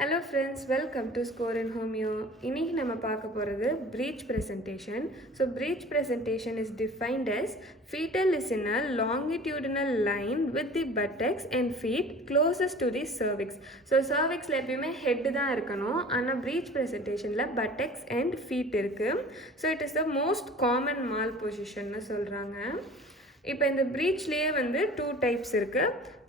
Hello friends, welcome to Score in Homeo. இன்னைக்கு நம்ம பார்க்க போகிறது breech presentation. So breech presentation is defined as fetal is in a longitudinal line with the buttocks and feet closest to the cervix. So cervixல எப்பயுமே head தான் இருக்கணும், ஆனால் breech presentationல buttocks and feet இருக்கு. So it is the most common mal positionன்னு சொல்கிறாங்க. இப்போ இந்த breechலேயே வந்து 2 types இருக்கு,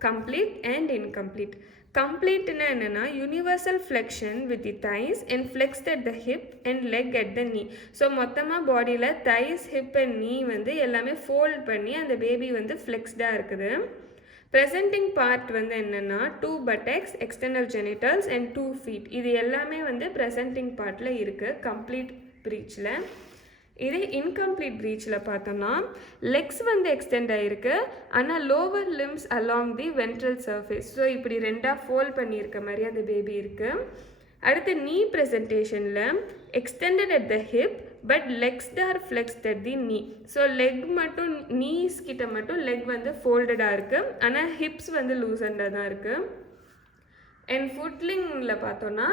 complete and incomplete. Complete என்னன்னா universal flexion with the thighs and flexed at the hip and leg at the knee. So மொத்தமாக பாடியில் thighs, hip and knee வந்து எல்லாமே ஃபோல்ட் பண்ணி அந்த பேபி வந்து ஃப்ளெக்ஸ்டாக இருக்குது. ப்ரெசென்டிங் பார்ட் வந்து என்னென்னா 2 buttocks, external genitals and 2 feet. இது எல்லாமே வந்து ப்ரெசென்டிங் பார்ட்டில் இருக்குது கம்ப்ளீட் ப்ரீச்சில். இதே இன்கம்ப்ளீட் ப்ரீச்சில் பார்த்தோம்னா லெக்ஸ் வந்து எக்ஸ்டெண்ட் ஆகிருக்கு, ஆனால் lower limbs along the ventral surface. So இப்படி ரெண்டாக ஃபோல்ட் பண்ணியிருக்க மாதிரி அந்த பேபி இருக்குது. அடுத்து நீ ப்ரெசன்டேஷனில் extended at the hip but legs are flexed at the knee. So leg மட்டும் நீஸ் கிட்ட மட்டும் லெக் வந்து ஃபோல்டடாக இருக்குது, ஆனால் ஹிப்ஸ் வந்து லூசண்டாக தான் இருக்குது. அண்ட் ஃபுட்லிங்கில் பார்த்தோன்னா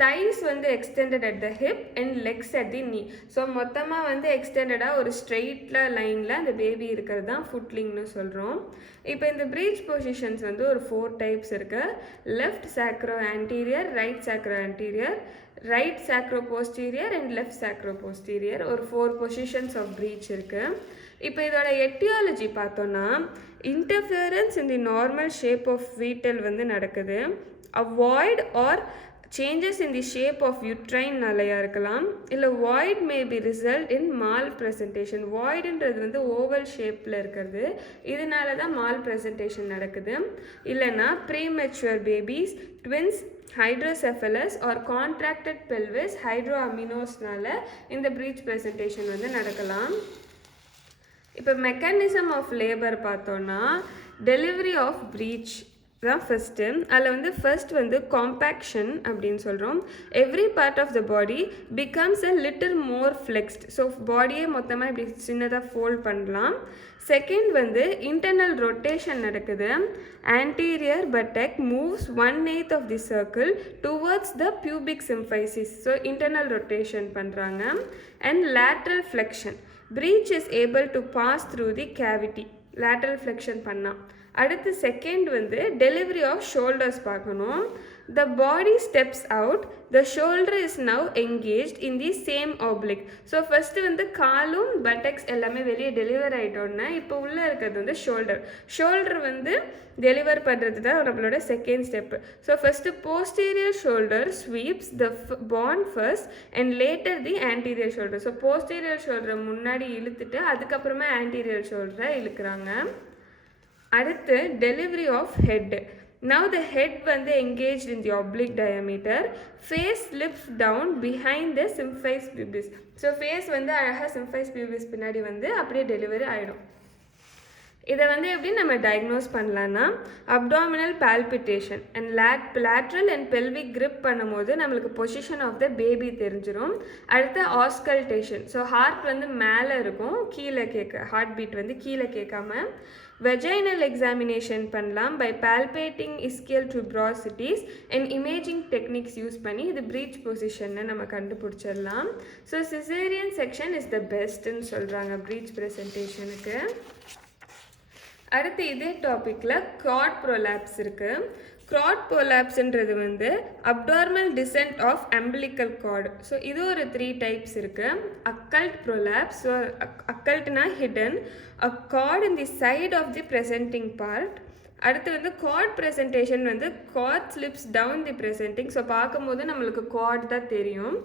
thighs வந்து extended at the hip and legs at the knee. So மொத்தமாக வந்து எக்ஸ்டெண்டடாக ஒரு ஸ்ட்ரெயிட்டில் லைனில் அந்த பேபி இருக்கிறது தான் ஃபுட்லிங்னு சொல்கிறோம். இப்போ இந்த ப்ரீச் பொசிஷன்ஸ் வந்து ஒரு 4 டைப்ஸ் இருக்குது. Left sacro anterior, right sacro anterior, right sacro posterior and left sacro posterior, ஒரு 4 பொசிஷன்ஸ் ஆஃப் ப்ரீச் இருக்குது. இப்போ இதோட எட்டியாலஜி பார்த்தோன்னா interference in the normal shape of foetal வந்து நடக்குது. Avoid or changes in the shape of uterine நாளையா இருக்கலாம், இல்லை void may be result in mal presentation. voidன்றது வந்து ஓவல் ஷேப்பில் இருக்கிறது, இதனால தான் mal presentation நடக்குது. இல்லைனா premature babies, twins, hydrocephalus or contracted pelvis, hydroamniosனால இந்த breech presentation வந்து நடக்கலாம். இப்போ மெக்கானிசம் ஆஃப் லேபர் பார்த்தோன்னா டெலிவரி ஆஃப் breech தான் ஃபஸ்ட்டு. அதில் வந்து ஃபர்ஸ்ட் வந்து காம்பேக்ஷன் அப்படின்னு சொல்கிறோம். Every part of the body becomes a little more flexed. So பாடியே மொத்தமாக இப்படி சின்னதாக ஃபோல்ட் பண்ணலாம். செகண்ட் வந்து இன்டர்னல் ரொட்டேஷன் நடக்குது. Anterior buttock moves 1/8 of the circle towards the pubic symphysis. So internal rotation பண்ணுறாங்க. And lateral flexion, breech is able to pass through the cavity. Lateral flexion பண்ணால். அடுத்து செகண்ட் வந்து delivery of shoulders பார்க்கணும். The body steps out, the shoulder is now engaged in the same oblique. So first வந்து காலும் buttocks எல்லாமே வெளியே deliver ஆகிட்டோன்னா இப்போ உள்ளே இருக்கிறது வந்து ஷோல்டர். ஷோல்டர் வந்து டெலிவர் பண்ணுறது தான் நம்மளோட second step. So first posterior shoulder sweeps the bond first and later the anterior shoulder. So posterior ஷோல்டரை முன்னாடி இழுத்துட்டு அதுக்கப்புறமா ஆன்டீரியர் ஷோல்டரை இழுக்கிறாங்க. அடுத்து delivery of head. Now the head வந்து engage in the oblique diameter. Face lips down behind the symphysis pubis. So face வந்து அழகாக சிம்ஃபைஸ் பியூபிஸ் பின்னாடி வந்து அப்படியே டெலிவரி ஆகிடும். இதை வந்து எப்படி நம்ம டயக்னோஸ் பண்ணலான்னா abdominal palpitation and lateral and pelvic grip பண்ணும்போது நம்மளுக்கு பொசிஷன் ஆஃப் த பேபி தெரிஞ்சிடும். அடுத்து ஆஸ்கல்டேஷன். ஸோ ஹார்ட் வந்து மேலே இருக்கும், கீழே ஹார்ட் பீட் வந்து கீழே கேட்காம. வெஜைனல் எக்ஸாமினேஷன் பண்ணலாம் by palpating ischial tuberosities and imaging techniques use பண்ணி இது ப்ரீச் பொசிஷன்னு நம்ம கண்டுபிடிச்சிடலாம். So caesarean section is the பெஸ்ட்டுன்னு சொல்கிறாங்க ப்ரீச் ப்ரெசன்டேஷனுக்கு. அடுத்து இதே டாப்பிக்கில் க்ராட் ப்ரோலாப்ஸ் இருக்குது. க்ராட் ப்ரோலாப்ஸ்ன்றது வந்து abnormal descent of umbilical cord. So இது ஒரு 3 டைப்ஸ் இருக்குது. Occult prolapse. ஸோ அக்கல்ட்னா hidden, a cord in the side of the presenting part. அடுத்து வந்து கார்ட் ப்ரெசன்டேஷன் வந்து cord slips down the presenting. So பார்க்கும்போது நம்மளுக்கு கார்ட் தான் தெரியும்.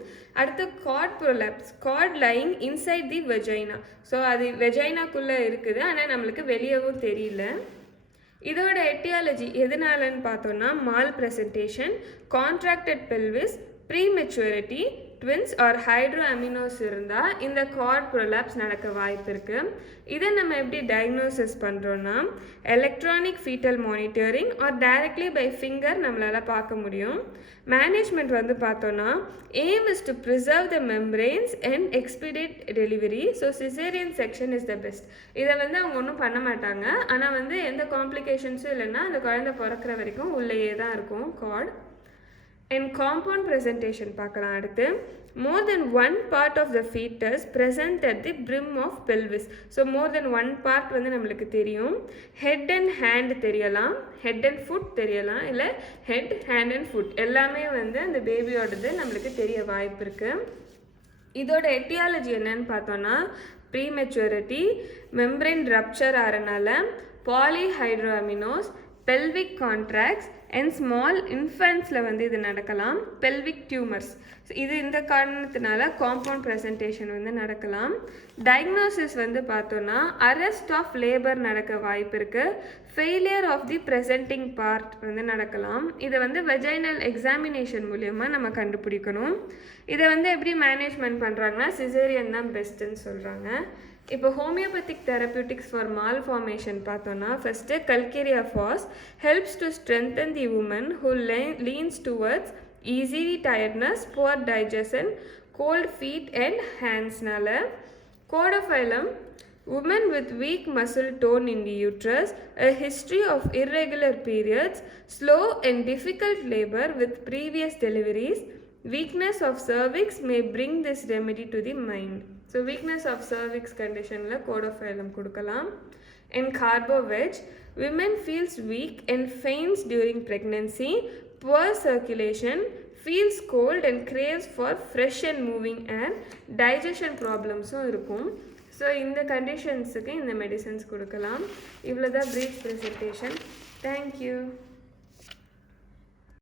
அடுத்து cord prolapse, cord lying inside the vagina. So அது வெஜைனாக்குள்ளே இருக்குது, ஆனால் நம்மளுக்கு வெளியவும் தெரியல. இதோட எட்டியாலஜி எதனாலன்னு பார்த்தோன்னா malpresentation, contracted pelvis, prematurity, twins or hydramnios இருந்தால் இந்த கார்ட் ப்ரோலாப்ஸ் நடக்க வாய்ப்பு இருக்குது. இதை நம்ம எப்படி டயக்னோசிஸ் பண்ணுறோன்னா electronic foetal monitoring or directly by finger நம்மளால் பார்க்க முடியும். மேனேஜ்மெண்ட் வந்து பார்த்தோன்னா aim is to preserve the membranes and expediate delivery. So caesarean section is the best. இதை வந்து அவங்க ஒன்றும் பண்ண மாட்டாங்க, ஆனால் வந்து எந்த காம்ப்ளிகேஷன்ஸும் இல்லைன்னா அந்த குழந்தை பிறக்கிற வரைக்கும் உள்ளேயே தான் இருக்கும் கார்ட். அண்ட் காம்பவுண்ட் ப்ரெசன்டேஷன் பார்க்கலாம் அடுத்து. More than one part of the fetus present at the brim of pelvis. So more than one part வந்து நம்மளுக்கு தெரியும். ஹெட் அண்ட் ஹேண்ட் தெரியலாம், ஹெட் அண்ட் ஃபுட் தெரியலாம், இல்லை ஹெட் ஹேண்ட் அண்ட் ஃபுட் எல்லாமே வந்து அந்த பேபியோடது நம்மளுக்கு தெரிய வாய்ப்பு இருக்குது. இதோட எட்டியாலஜி என்னன்னு பார்த்தோன்னா ப்ரீமெச்சூரிட்டி, மெம்பரேன் ரப்சர் ஆகிறனால, polyhydramnios, pelvic contracts and small இன்ஃபென்ட்ஸில் வந்து இது நடக்கலாம். பெல்விக் டியூமர்ஸ் இது இந்த காரணத்தினால காம்பவுண்ட் ப்ரெசன்டேஷன் வந்து நடக்கலாம். டயக்னோசிஸ் வந்து பார்த்தோன்னா அரெஸ்ட் ஆஃப் லேபர் நடக்க வாய்ப்பு இருக்குது. Failure of the presenting part வந்து நடக்கலாம். இதை வந்து வெஜைனல் எக்ஸாமினேஷன் மூலயமா நம்ம கண்டுபிடிக்கணும். இதை வந்து எப்படி மேனேஜ்மெண்ட் பண்ணுறாங்கன்னா சிசேரியன் தான் பெஸ்ட்டுன்னு சொல்கிறாங்க. இப்போ homoeopathic therapeutics for malformation பார்த்தோன்னா first calcarea phos helps to strengthen the woman who leans towards easy tiredness, poor digestion, cold feet and ஹேண்ட்ஸ்னால. Caulophyllum women with weak muscle tone in the uterus, a history of irregular periods, slow and difficult labor with previous deliveries, weakness of cervix may bring this remedy to the mind. So weakness of cervix conditionல கோடோஃபைலம் கொடுக்கலாம். And carbo-veg, women feels weak and faints during pregnancy, poor circulation, feels cold and craves for fresh and moving air, digestion problemsum இருக்கும். So இந்த கண்டிஷன்ஸுக்கு இந்த medicines கொடுக்கலாம். இவ்வளோ தான் preach presentation. Thank you.